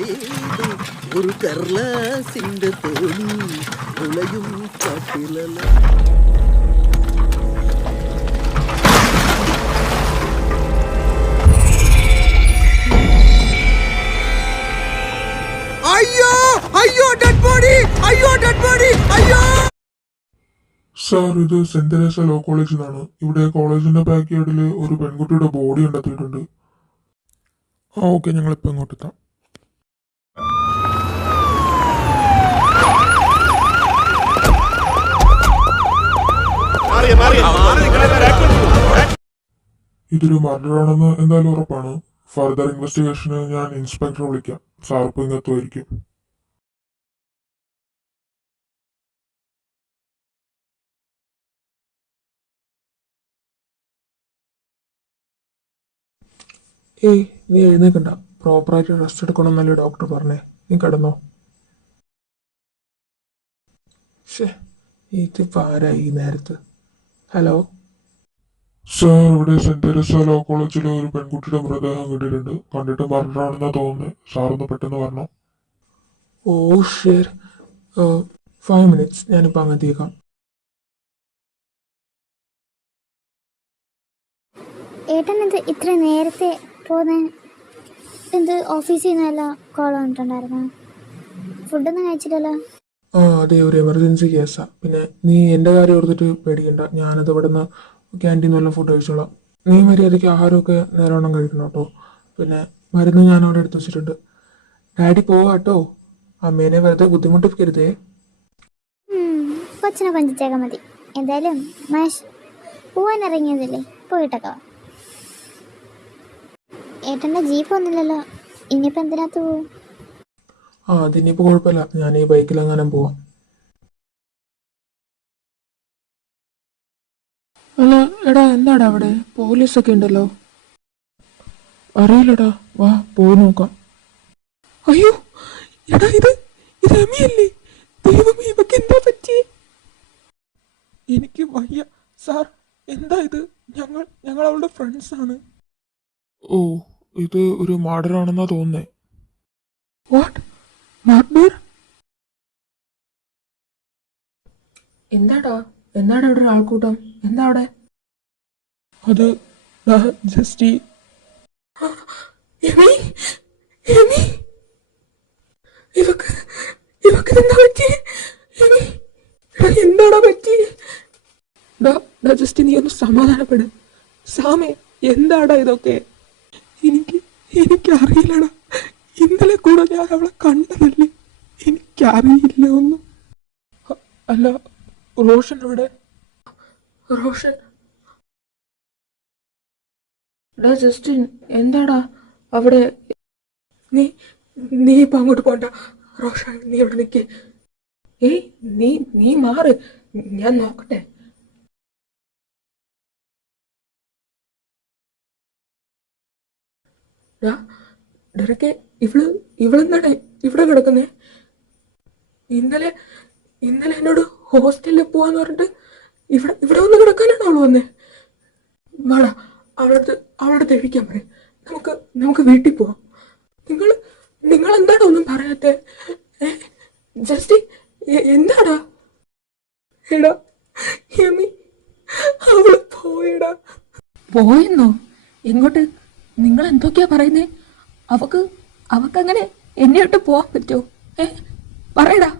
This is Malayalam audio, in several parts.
കണ്ടേതു ഒരു കർലാസിന്റെ തോണി ഉളയും കാട്ടിലല. അയ്യോ അയ്യോ ഡെഡ് ബോഡി, അയ്യോ ഡെഡ് ബോഡി, അയ്യോ. സാർ, ഇത് സെന്റ് തെരേസ ലോ കോളേജിൽ നിന്നാണ്. ഇവിടെ കോളേജിന്റെ ബാക്ക് യാർഡിൽ ഒരു പെൺകുട്ടിയുടെ ബോഡി കണ്ടെത്തിയിട്ടുണ്ട്. ഓക്കെ, ഞങ്ങളിപ്പോൾ ഇങ്ങോട്ട് എത്താം. ഇതൊരു മർഡർ ആണെന്ന് എന്തായാലും ഉറപ്പാണ്. ഫർദർ ഇൻവെസ്റ്റിഗേഷന് ഞാൻ ഇൻസ്പെക്ടറെ വിളിക്കാം. സാർ ഇപ്പൊ ഇങ്ങെത്തുമായിരിക്കും. ഏയ്, നീ എഴുന്നേക്കണ്ട. പ്രോപ്പറായിട്ട് റെസ്റ്റ് എടുക്കണമെന്നല്ലേ ഡോക്ടർ പറഞ്ഞേ. നീ കിടന്നോ. ഷേ, ഇതിപ്പോ ആരാ ഈ നേരത്ത്? ഹലോ സാർ, ഇവിടെ സെന്റ് തെരേസ ലോ കോളേജിലെ ഒരു പെൺകുട്ടിയുടെ മൃതദേഹം കിട്ടിയിട്ടുണ്ട്. കണ്ടിട്ട് മരണമാണെന്നാ തോന്നുന്നത്. സാറൊന്ന് പെട്ടെന്ന് വരണം. ഓ ഷേർ, 5 minutes, ഞാനിപ്പോൾ അങ്ങെത്തിയേക്കാം. ഏട്ടൻ ഇത് ഇത്ര നേരത്തെ പോകുന്ന എന്ത് ഓഫീസിൽ നിന്നല്ല കോൾ വന്നിട്ടുണ്ടായിരുന്നു? ഫുഡൊന്നും കഴിച്ചില്ലല്ലോ. അതെ, ഒരു എമർജൻസി കേസാ. പിന്നെ നീ എൻ്റെ കാര്യം ഓർത്തിട്ട് പേടിക്കണ്ട. ഞാനത് ഇവിടെ നിന്ന് ക്യാൻറ്റീൻ വല്ല ഫുഡ് കഴിച്ചോളാം. നീ മര്യാദയ്ക്ക് ആഹാരമൊക്കെ നേരവണ്ണം കഴിക്കണം കേട്ടോ. പിന്നെ മരുന്ന് ഞാൻ അവിടെ എടുത്തു വെച്ചിട്ടുണ്ട്. ഡാഡി പോവാട്ടോ. അമ്മേനെ വെറുതെ ബുദ്ധിമുട്ടിപ്പിക്കരുതേ. കൊച്ചിനെ കൊഞ്ചിച്ചേക്കാൻ മതി. എന്തായാലും മാഷ് പോവാൻ ഇറങ്ങിയതല്ലേ, പോയിട്ടൊക്കെ. ഏട്ടൻ്റെ ജീപ്പ് ഒന്നുമില്ലല്ലോ, ഇനിയിപ്പോൾ എന്തിനകത്ത് പോവും? അതിനിപ്പോൾ കുഴപ്പമില്ല. ഞാൻ ഈ ബൈക്കിൽ എങ്ങാനും പോവാം. അല്ല എടാ, എന്താടാ അവിടെ പോലീസൊക്കെ ഉണ്ടല്ലോ? അറിയില്ലടാ, വാ പോയി നോക്കാം. അയ്യോ എടാ, ഇത് എമിയല്ലേ? ദൈവമേ, ഇവക്ക് എന്താ പറ്റി? എനിക്ക് വയ്യ സാർ. എന്താ ഇത്? ഞങ്ങൾ അവളുടെ ഫ്രണ്ട്സ് ആണ്. ഓ, ഇത് ഒരു മർഡർ ആണെന്നാ തോന്നുന്നേ. What murder? എന്താടാ അവിടെ ഒരു ആൾക്കൂട്ടം? എന്താ അവിടെ? അത് ജസ്റ്റ് എന്താടാ പറ്റി? ജസ്റ്റ് നീ ഒന്ന് സമാധാനപ്പെട്. സാമേ, എന്താടാ ഇതൊക്കെ? എനിക്കറിയില്ലടാ. ഇന്നലെ കൂടെ ഞാൻ അവളെ കണ്ടതല്ലേ. എനിക്കറിയില്ല ഒന്നും. അല്ല, റോഷൻ എവിടെ? റോഷൻ ജസ്റ്റിൻ, എന്താടാ അവിടെ? നീ ഇപ്പൊ അങ്ങോട്ട് പോണ്ട. റോഷൻ, നീ അവിടെ നിൽക്കേ. ഏയ്, നീ മാറ്, ഞാൻ നോക്കട്ടെ. ഡെറക്കെ, ഇവളെന്താണ് ഇവിടെ കിടക്കുന്നേ? ഇന്നലെ എന്നോട് ഹോസ്റ്റലിൽ പോവാന്ന് പറഞ്ഞിട്ട് ഇവിടെ വന്ന് കിടക്കാനാണ് അവള് വന്നേ. വാടാ, അവളുടെ തെളിയിക്കാൻ പറയും. നമുക്ക് വീട്ടിൽ പോവാം. നിങ്ങൾ എന്താടാ ഒന്നും പറയാത്തെ? ജസ്റ്റ് എന്താടാ? എടാ യമി, അവള് പോയടാ. പോയെന്നോ? എങ്ങോട്ട്? നിങ്ങൾ എന്തൊക്കെയാ പറയുന്നേ? അവക്കങ്ങനെ എന്നെ ഇട്ട് പോവാൻ പറ്റുമോ? പറയടാ,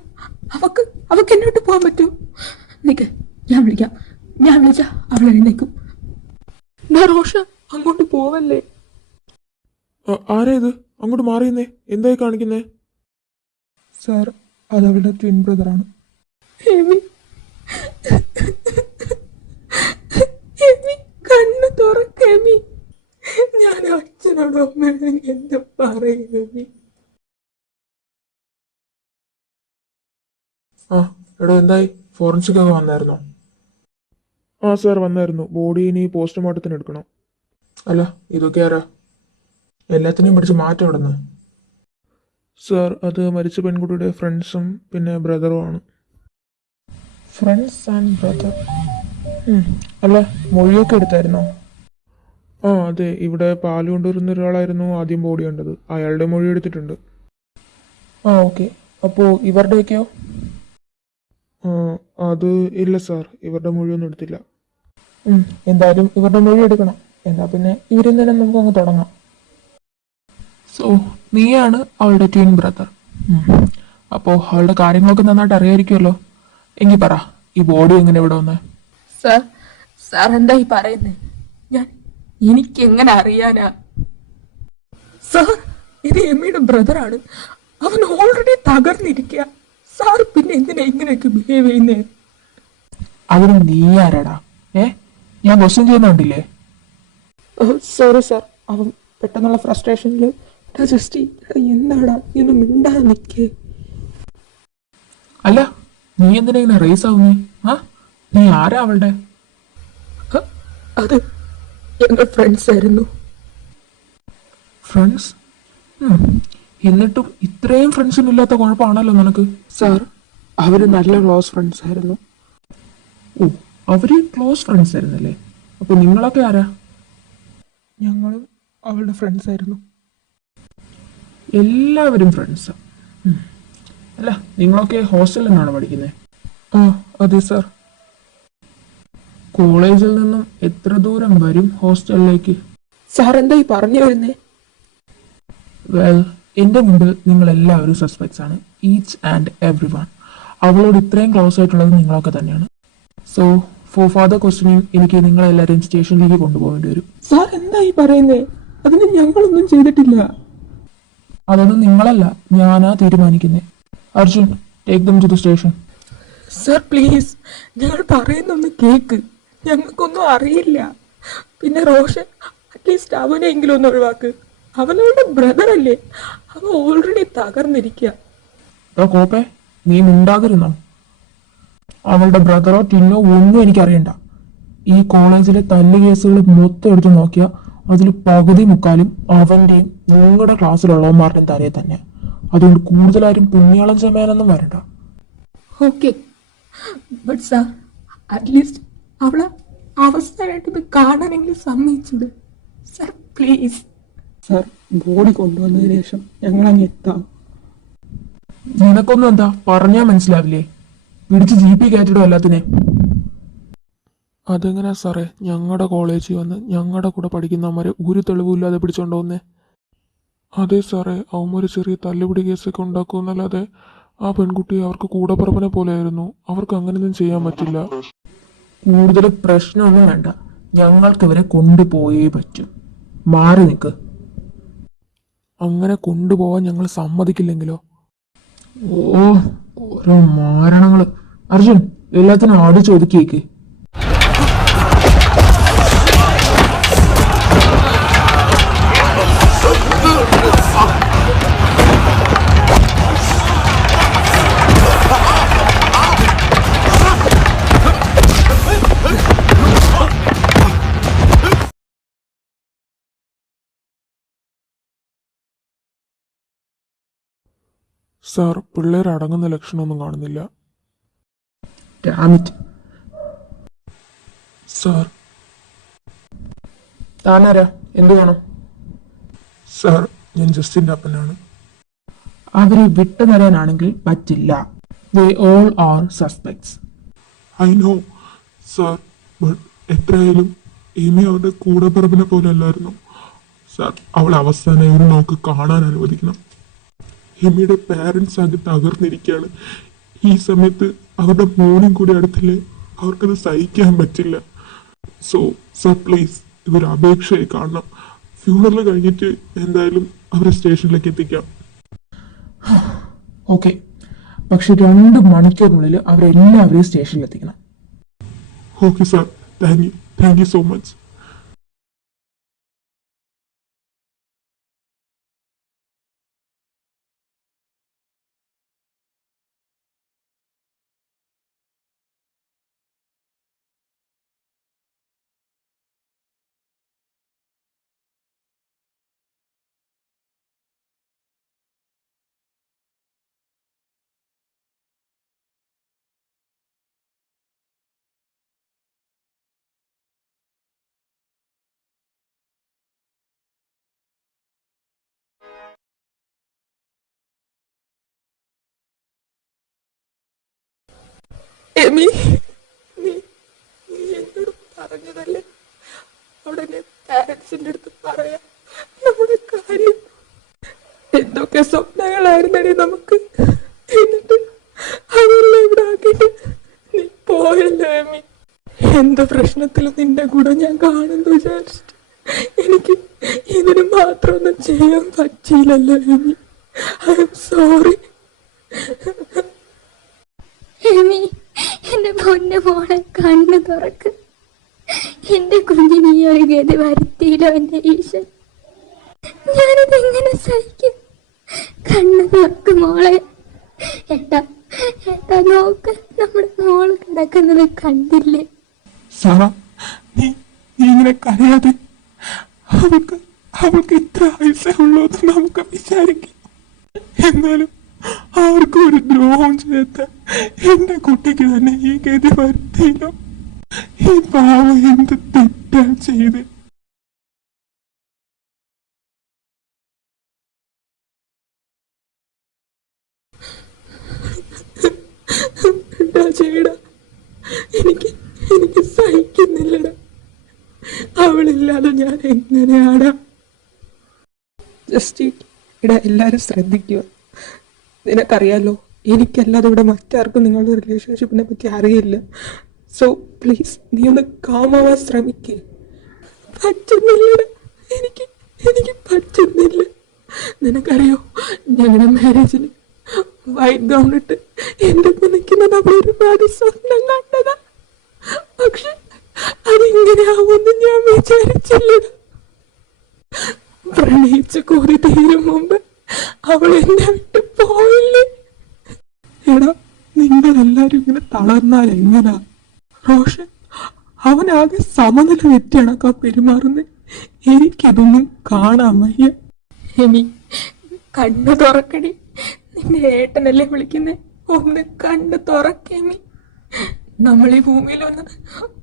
അവക്ക് എന്നെ ഇട്ട് പോവാൻ പറ്റുമോ? നിക്ക്, ഞാൻ വിളിച്ച അവൾ എഴുന്നേക്കും. റോഷ, അങ്ങോട്ട് പോവല്ലേ. ആരാ ഇത്? അങ്ങോട്ട് മാറിയുന്നേ. എന്തായി കാണിക്കുന്നേ? സാർ, അതവളുടെ ട്വിൻ ബ്രദറാണ്. കണ്ണ് തുറക്കേമി. ഞാൻ അച്ഛനോടോ എന്താ പറയുന്നത്? എടോ, എന്തായി? ഫോറൻസിക് ഒക്കെ വന്നായിരുന്നോ? സാർ വന്നായിരുന്നു. ബോഡി ഇനി പോസ്റ്റ്മോർട്ടത്തിന് എടുക്കണം. അല്ല, ഇതൊക്കെ ആരാ? എല്ലാത്തിനെയും പിടിച്ച് മാറ്റം ഇടുന്നു. സാർ, അത് മരിച്ച പെൺകുട്ടിയുടെ ഫ്രണ്ട്സും പിന്നെ ബ്രദറും ആണ്. Friends and brother? അല്ല, മൊഴിയൊക്കെ എടുത്തായിരുന്നോ? അതെ. ഇവിടെ പാല് കൊണ്ടുവരുന്ന ഒരാളായിരുന്നു ആദ്യം ബോഡി കണ്ടത്. അയാളുടെ മൊഴി എടുത്തിട്ടുണ്ട്. ആ ഓക്കെ. അപ്പോൾ ഇവരുടെയൊക്കെയോ? അത് ഇല്ല സാർ, ഇവരുടെ മൊഴിയൊന്നും എടുത്തില്ല. എന്തായാലും ഇവരുടെ മൊഴി എടുക്കണം. എന്നാ പിന്നെ ഇവരിൽ തന്നെ നമുക്ക് അങ്ങ് തുടങ്ങാം. സോ നീയാണ് അവളുടെ ട്വിൻ ബ്രദർ. അപ്പോൾ അവളുടെ കാര്യങ്ങളൊക്കെ നന്നായിട്ട് അറിയായിരിക്കുമല്ലോ. എങ്കിൽ പറ, ഈ ബോഡി എങ്ങനെ ഇവിടെ വന്നേ? സാർ സാർ എന്താ ഈ പറയുന്നേ? ഞാൻ എനിക്ക് എങ്ങനെ അറിയാനാ സാർ? ഇത് എമ്മിയുടെ ബ്രദറാണ്. അവൻ ഓൾറെഡി തകർന്നിരിക്കുക. സാർ പിന്നെ എന്തിനാ ഇങ്ങനെയൊക്കെ ബിഹേവ് ചെയ്യുന്നേ? അതിന് നീ ആരാടാ? ഞാൻ ക്വസ്റ്റ്യൻ ചെയ്യുന്നുണ്ടില്ലേ? സോറി സാർ, അവൻ പെട്ടെന്നുള്ള ഫ്രസ്ട്രേഷനിൽ ജസ്റ്റ് എന്താടാ ഇന്ന് മിണ്ടാതെ നിൽക്കേ. അല്ല, നീ എന്തിനാ ഇങ്ങനെ റേസ് ആവുന്നേ? നീ ആരാ അവളുടെ? അത് ഞങ്ങൾ ഫ്രണ്ട്സ് ആയിരുന്നു. ഫ്രണ്ട്സ്? എന്നിട്ടും ഇത്രയും ഫ്രണ്ട്സിന് ഇല്ലാത്ത കുഴപ്പമാണല്ലോ നിനക്ക്. സാർ അവര് നല്ല ക്ലോസ് ഫ്രണ്ട്സ് ആയിരുന്നു. ഓ, അവര് ക്ലോസ് ഫ്രണ്ട്സ് ആയിരുന്നല്ലേ? അപ്പൊ നിങ്ങളൊക്കെ ആരാ? ഞങ്ങളും അവളുടെ ഫ്രണ്ട്സ് ആയിരുന്നു. എല്ലാവരും ഫ്രണ്ട്സാ? അല്ല, നിങ്ങളൊക്കെ ഹോസ്റ്റലിൽ നിന്നാണ് പഠിക്കുന്നത്? ആ അതെ സാർ. കോളേജിൽ നിന്നും എത്ര ദൂരം വരും ഹോസ്റ്റലിലേക്ക്? സാർ എന്താ ഈ പറഞ്ഞു വരുന്നേ? വെൽ, എൻ്റെ മുമ്പിൽ നിങ്ങൾ എല്ലാവരും സസ്പെക്ട്സ് ആണ്, ഈച്ച് ആൻഡ് എവ്രി വൺ. അവളോട് ഇത്രയും ക്ലോസ് ആയിട്ടുള്ളത് നിങ്ങളൊക്കെ തന്നെയാണ്. സോ ഫോർ ഫർദർ ക്വസ്റ്റ്യനിങ് എനിക്ക് നിങ്ങളെല്ലാവരെയും സ്റ്റേഷനിലേക്ക് കൊണ്ടുപോകേണ്ടി വരും. സാർ എന്താ ഈ പറയുന്നേ? അതിന് ഞങ്ങളൊന്നും ചെയ്തിട്ടില്ല. അതൊന്നും നിങ്ങളല്ല, ഞാനാ തീരുമാനിക്കുന്നത്. Arjun, take them to the station. Sir please, ഞങ്ങൾ പറയുന്നൊന്ന് കേക്ക്. ഞങ്ങൾക്കൊന്നും അറിയില്ല. പിന്നെ റോഷൻ, അറ്റ്ലീസ്റ്റ് അവനെങ്കിലും ഒന്ന് ഒഴിവാക്ക്. അവനവന്റെ ബ്രദർ അല്ലേ? അവൻ ഓൾറെഡി തകർന്നിരിക്കുക. കോപ്പേ, നീ മിണ്ടാതിരുന്നോ? അവളുടെ ബ്രദറോ ടിന്നോ ഒന്നും എനിക്കറിയണ്ട. ഈ കോളേജിലെ തല്ല് കേസുകൾ മൊത്തം എടുത്ത് നോക്കിയാൽ അതിൽ പകുതി മുക്കാലും അവന്റെയും നിങ്ങളുടെ ക്ലാസ്സിലുള്ളവന്മാരുടെയും തലയെ തന്നെ. അതുകൊണ്ട് കൂടുതലാരും പുണ്യാളം ചമയാനൊന്നും വരണ്ട. ഓക്കെ, ബട്ട് സാർ അറ്റ്ലീസ്റ്റ് അവളെ അവസാനമായിട്ട് ഇത് കാണാനെങ്കിലും സമ്മതിച്ചത്. Sir please. സാർ ബോഡി കൊണ്ടുവന്നതിന് ശേഷം ഞങ്ങൾ അങ്ങ് എത്താം. നിനക്കൊന്നും എന്താ പറഞ്ഞാൽ മനസ്സിലാവില്ലേ? പിടിച്ച് ജീപ്പി കയറ്റിടും എല്ലാത്തിനെ. അതെങ്ങനെയാ സാറേ ഞങ്ങളുടെ കോളേജിൽ വന്ന് ഞങ്ങളുടെ കൂടെ പഠിക്കുന്നവന്മാരെ ഒരു തെളിവില്ലാതെ പിടിച്ചോണ്ട്? അതെ സാറേ, അവന്മാർ ചെറിയ തല്ലുപിടി കേസൊക്കെ ഉണ്ടാക്കുമെന്നല്ലാതെ ആ പെൺകുട്ടി അവർക്ക് കൂടപ്പുറപ്പിനെ പോലെയായിരുന്നു. അവർക്ക് അങ്ങനെയൊന്നും ചെയ്യാൻ പറ്റില്ല. കൂടുതൽ പ്രശ്നമൊന്നും വേണ്ട, ഞങ്ങൾക്ക് ഇവരെ കൊണ്ടുപോയേ പറ്റൂ. മാറി നിൽക്ക്. അങ്ങനെ കൊണ്ടുപോവാൻ ഞങ്ങൾ സമ്മതിക്കില്ലെങ്കിലോ? ഓരോ മാരണങ്ങള്. അർജുൻ, എല്ലാത്തിനും അടിച്ച് ഒതുക്കിയേക്ക്. സാർ, പിള്ളേർ അടങ്ങുന്ന ലക്ഷണമൊന്നും കാണുന്നില്ല. സാർ, താനാരാ? എന്ത് വേണം? സാർ, ഞാൻ ജസ്റ്റിൻ്റെ അപ്പനാണ്. അവരെ വിട്ടു തരാനാണെങ്കിൽ പറ്റില്ല. They all are suspects. I know sir, but എത്രയായാലും എമി അവരുടെ കൂടപ്പിറപ്പിനെ പോലെ അല്ലായിരുന്നു സാർ. അവൾ അവസാനം ഒരു നോക്ക് കാണാൻ അനുവദിക്കണം. എമിയുടെ പാരൻസ് ആകെ തകർന്നിരിക്കുകയാണ്. ഈ സമയത്ത് അവരുടെ മോനും കൂടി അടുത്തില്ലേ, അവർക്കത് സഹിക്കാൻ പറ്റില്ല. സോ സാർ പ്ലീസ്, ഇതൊരു അപേക്ഷയായി കാണണം. ഫ്യൂണറൽ കഴിഞ്ഞിട്ട് എന്തായാലും അവരെ സ്റ്റേഷനിലേക്ക് എത്തിക്കാം. ഓക്കെ, പക്ഷെ 2 മണിക്കൂറിനുള്ളിൽ അവരെല്ലാവരെയും സ്റ്റേഷനിൽ എത്തിക്കണം. Okay sir, thank you so much. Emi, നീ നീ എന്നോട് പറഞ്ഞതല്ലേ അവിടെ പാരന്റ്സിന്റെ അടുത്ത് പറയാം നമ്മുടെ കാര്യം. എന്തൊക്കെ സ്വപ്നങ്ങളായിരുന്നടി നമുക്ക്. എന്നിട്ട് അതെല്ലാം ഇവിടെ ആക്കിയിട്ട് നീ പോയല്ലോ എമി. എന്ത് പ്രശ്നത്തിലും നിന്റെ കൂടെ ഞാൻ കാണുന്നു വിചാരിച്ചിട്ട് എനിക്ക് ഇതിന് മാത്രമൊന്നും ചെയ്യാൻ പറ്റിയില്ലല്ലോ Emi. I'm sorry. Emi, എന്റെ പൊന്നു മോളെ കണ്ണു തുറക്ക്. എന്റെ കുഞ്ഞിന് ഈ ഒരു ഗതി വരുത്തിയില്ലോ എന്റെ ഈശ്വരൻ. ഞാനിത് എങ്ങനെ സഹിക്കും? കണ്ണു തുറക്ക് മോളെ. ഏട്ടാ ഏട്ടാ നോക്ക്, നമ്മുടെ മോള് കിടക്കുന്നത് കണ്ടില്ലേ? സാറ, നീ നീ ഇങ്ങനെ കരയാതെ. അവൾക്ക് അവൾക്ക് ഇത്ര ആയുസേ ഉള്ളൂ എന്ന് നമുക്ക് വിചാരിക്കാം. എന്നാലും അവർക്ക് ഒരു ദ്രോഹം ചെയ്യാത്ത എന്റെ കുട്ടിക്ക് തന്നെ ഈ ഗതി വരുത്തിയില്ലോ. ഈ പാവം എന്ത് തെറ്റാ ചെയ്ത്. ചെയ്യടാ, എനിക്ക് എനിക്ക് സഹിക്കുന്നില്ലടാ. അവളില്ലാതെ ഞാൻ എങ്ങനെയാടാ? ജസ്റ്റ് ഇവിടെ എല്ലാരും ശ്രദ്ധിക്കുക. നിനക്കറിയാലോ, എനിക്കല്ലാതെ ഇവിടെ മറ്റാർക്കും നിങ്ങളുടെ റിലേഷൻഷിപ്പിനെ പറ്റി അറിയില്ല. സോ പ്ലീസ് നീ ഒന്ന് കാമാവാൻ ശ്രമിക്കേ. പറ്റുന്നില്ലടാ, എനിക്ക് എനിക്ക് പറ്റുന്നില്ല. നിനക്കറിയോ, ഞങ്ങളുടെ മാരേജിന് വൈറ്റ് ഗൗൺ ഇട്ട് എന്റെ ഒപ്പം നിൽക്കുന്നത് അവൾ ഒരുപാട് സ്വപ്നം കണ്ടതാ. പക്ഷെ അതിങ്ങനെയാവുമെന്ന് ഞാൻ വിചാരിച്ചില്ല. പ്രണയിച്ച് കോരി തീരും മുമ്പ് അവൾ എന്നെ വിട്ട് പോയില്ലേ. എടാ, നിങ്ങളെല്ലാരും ഇങ്ങനെ തളർന്നാൽ എങ്ങനാ? റോഷൻ അവനാകെ സമനില തെറ്റിയണക്കാ പെരുമാറുന്നത്. എനിക്കതൊന്നും കാണാൻ വയ്യ. എമി, കണ്ണു തുറക്കടി. നിന്റെ ഏട്ടനല്ലേ വിളിക്കുന്നേ? ഒന്ന് കണ്ണു തുറക്കേമി. നമ്മൾ ഈ ഭൂമിയിൽ വന്നത്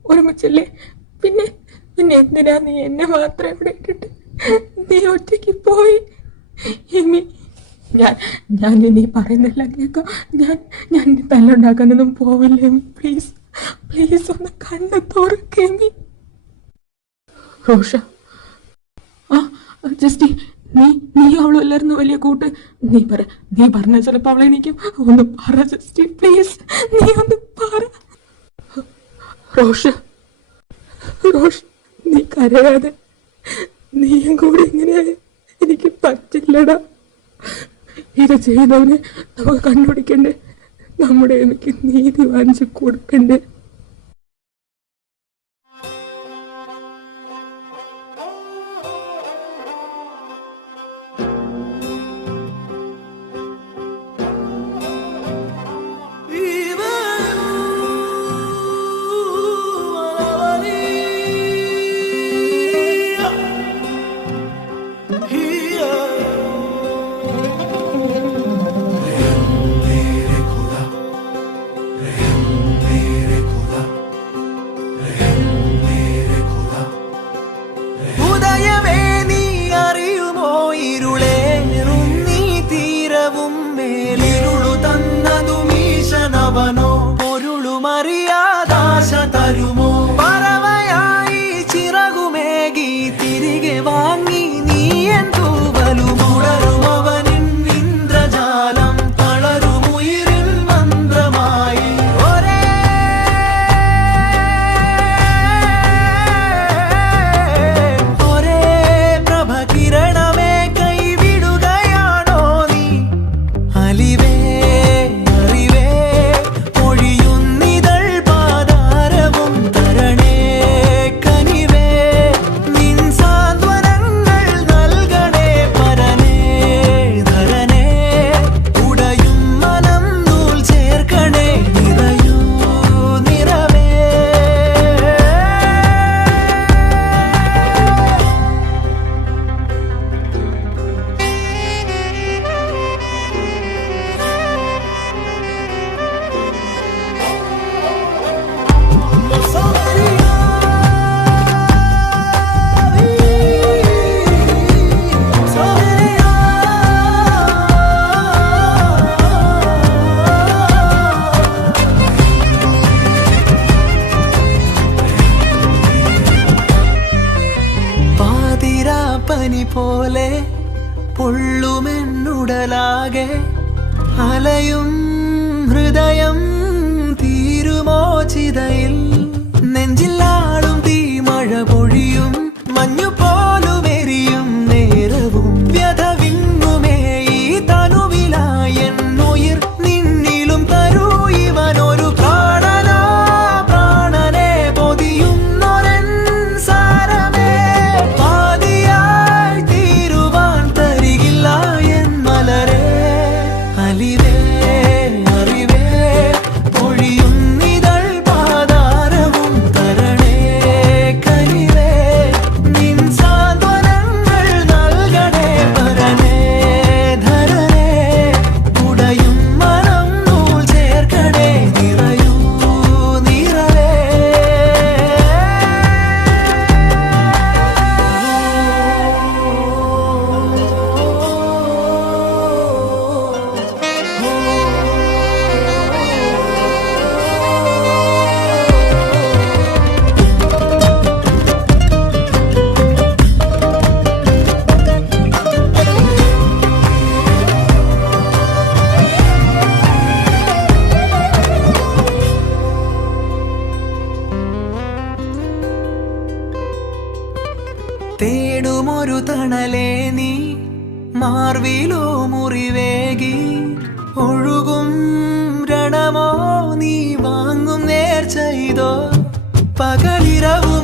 ഒരുമിച്ചല്ലേ? പിന്നെ പിന്നെ എന്തിനാ നീ എന്നെ മാത്രം ഇവിടെ ഇട്ടിട്ട് നീ ഒറ്റയ്ക്ക് പോയി? എമി, ഞാൻ നീ പറയുന്നില്ല കേൾക്കാം. ഞാൻ തല്ലുണ്ടാക്കാനൊന്നും പോവില്ല എമി. പ്ലീസ് പ്ലീസ് ഒന്ന് കണ്ണു തുറക്കേമി. റോഷ, ആ ജസ്റ്റി, നീ അവളും എല്ലായിരുന്നു വലിയ കൂട്ട്. നീ പറഞ്ഞ ചിലപ്പോ അവളെ എനിക്ക് ഒന്ന് പറ ജസ്റ്റി, പ്ലീസ് നീ ഒന്ന് പറ. റോഷ, നീ കരയാതെ. നീയും കൂടി ഇങ്ങനെയായ എനിക്ക് പറ്റില്ലടാ. ഇത് ചെയ്തവനെ നമുക്ക് കണ്ടുപിടിക്കണ്ടേ? നമ്മുടെ എനിക്ക് നീതി വാങ്ങിച്ചു കൊടുക്കണ്ടേ? मेरे കടലാകെ അലയും ഹൃദയം തീരുമോ ചിതയിൽ നെഞ്ചിലാടും തീമഴ പൊഴിയും മഞ്ഞു പോലുമെരിയും നേരവും വ്യഥ വിങ്ങുമേ ഈ തനുവിലായി എന്നുയിർ നിന്നിലും തരൂ ഇവനൊരു പ്രാണനാ പ്രാണനെ പൊതിയുന്നൊരൻ സാരമേ പാതിയായി തീരുവാൻ തരികില്ല എൻ മലരേ അലിവേ അറിവേ പൊഴിയുന്നിതൾ പാതാരവും തരണേ കനിവേ നിൻ സാന്ത്വനങ്ങൾ നൽകണേ പരനേ ധരണേ ഉടയും മനം നൂൽ ചേർക്കണേ നിറയൂ നിറവേ തേടുമൊരു തണലേ നീ മാർവിലോ മുറിവേകി ഒഴുകും രണമോ നീ വാങ്ങും നേർച്ച ഇതോ പകലിരവു